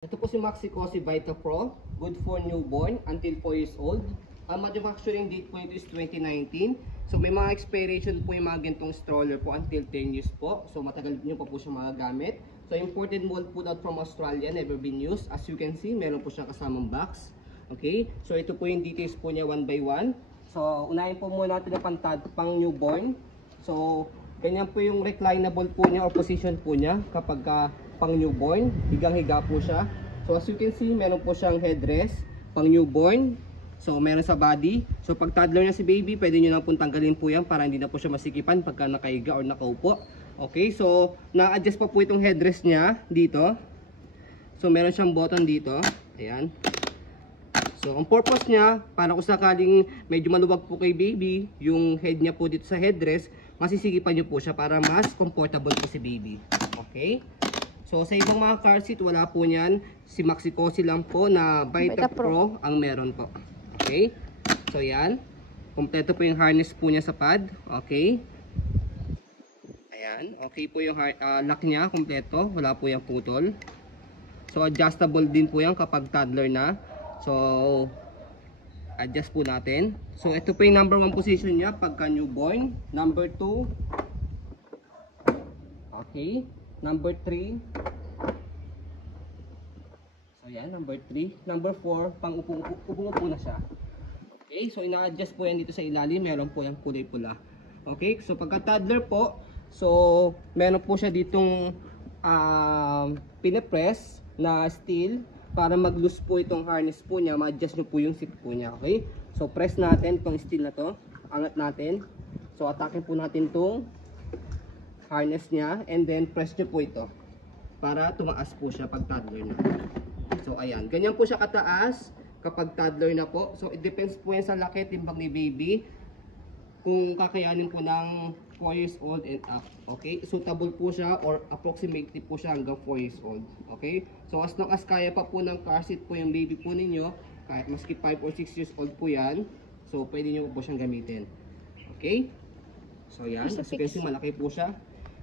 Ito po si Maxi-Cosi Vita Pro, good for newborn until 4 years old. Ang manufacturing date po ito is 2019. So may mga expiration po yung mga gantong stroller po until 10 years po. So matagal nyo pa po siya magagamit. So imported mold po out from Australia, never been used. As you can see, meron po siyang kasamang box. Okay, so ito po yung details po niya one by one. So unahin po muna natin ang pang newborn. So ganyan po yung reclinable po niya or position po niya kapag pang newborn, higang-higa po siya. So as you can see, meron po siyang headrest pang newborn. So meron sa body. So pag toddler niya si baby, pwede niyo na pong tanggalin po yan para hindi na po siya masikipan pagka nakahiga or nakaupo. Okay, so na-adjust pa po itong headrest niya dito. So meron siyang button dito. Ayan. So ang purpose niya, para kung sakaling medyo maluwag po kay baby, yung head niya po dito sa headrest, masisikipan niyo po siya para mas comfortable po si baby. Okay? So sa ibang mga car seat, wala po niyan. Si Maxi-Cosi lang po na Vita Pro ang meron po. Okay? So yan. Kompleto po yung harness po niya sa pad. Okay? Ayan. Okay po yung lock niya. Kompleto. Wala po yung putol. So adjustable din po yan kapag toddler na. So adjust po natin. So ito po yung number 1 position niya pagka newborn. Number 2. Okay. Number 3. So yan, number 3. Number 4, pang upong-upo na siya. Okay, so ina-adjust po yan dito sa ilalim. Meron po yung kulay pula. Okay, so pagka toddler po, so meron po siya ditong pinapress na steel para mag-loose po itong harness po niya. Ma-adjust nyo po yung seat po niya. Okay, so press natin itong steel na to. Angat natin. So atakin po natin itong harness niya and then press nyo po ito para tumaas po siya pag toddler na. So ayan, ganyan po siya kataas kapag toddler na po. So it depends po yan sa laki timbang ni baby kung kakayanin po ng 4 years old and up. Okay, suitable po siya or approximately po siya hanggang 4 years old. Okay, so as long as kaya pa po ng car seat po yung baby po ninyo, kahit maski 5 or 6 years old po yan, so pwede nyo po siyang gamitin. Okay, so yan, as you can see, malaki po siya.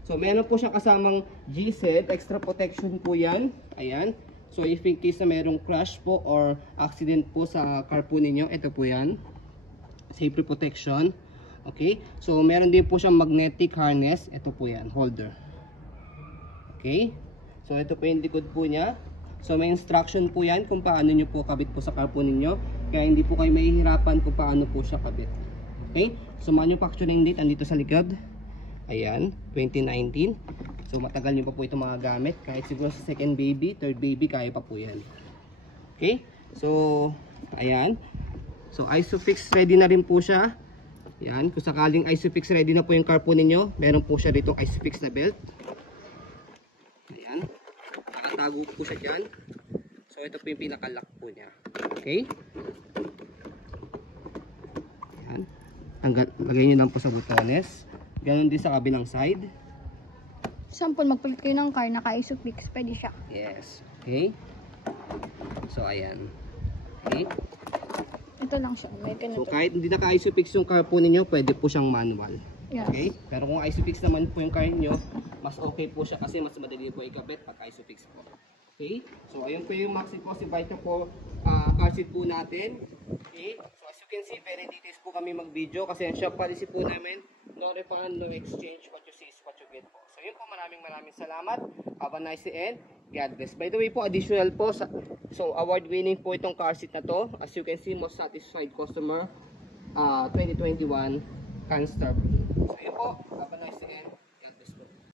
So meron po siya kasamang G-set, extra protection po yan. Ayan. So if in case na merong crash po or accident po sa car po ninyo, ito po yan. Safety protection. Okay. So meron din po siyang magnetic harness. Ito po yan, holder. Okay. So ito po yung likod po niya. So may instruction po yan kung paano nyo po kabit po sa car po ninyo. Kaya hindi po kayo mahihirapan kung paano po siya kabit. Okay. So manufacturing date andito sa likod. Ayan, 2019. So matagal nyo pa po itong mga gamit. Kahit siguro sa second baby, third baby, kaya pa po yan. Okay, so ayan. So Isofix ready na rin po siya. Ayan, kung sakaling Isofix ready na po yung car po ninyo, meron po siya dito Isofix na belt. Ayan, nakatago po siya dyan. So ito po yung pinaka-lock po niya. Okay. Ayan, lagay nyo lang po sa butones. Ganon din sa kabilang side. Sample, magpalit kayo ng car, naka-Isofix, pwede siya. Yes. Okay. So, ayan. Okay. Ito lang siya. May So, kahit hindi naka-Isofix yung car po ninyo, pwede po siyang manual. Yes. Okay. Pero kung Isofix naman po yung car niyo, mas okay po siya kasi mas madali po ikabit pag Isofix po. Okay. So, ayun po yung Maxi-Cosi Vita po car seat po natin. Okay. So, as you can see, very details po kami mag-video kasi ang shop policy po namin, no refund, no exchange, what you see is what you get po. So yun po, maraming salamat. Have a nice day and God bless. By the way po, additional po, so award winning po itong car seat na to. As you can see, most satisfied customer 2021 Canstar. So yun po, have a nice day and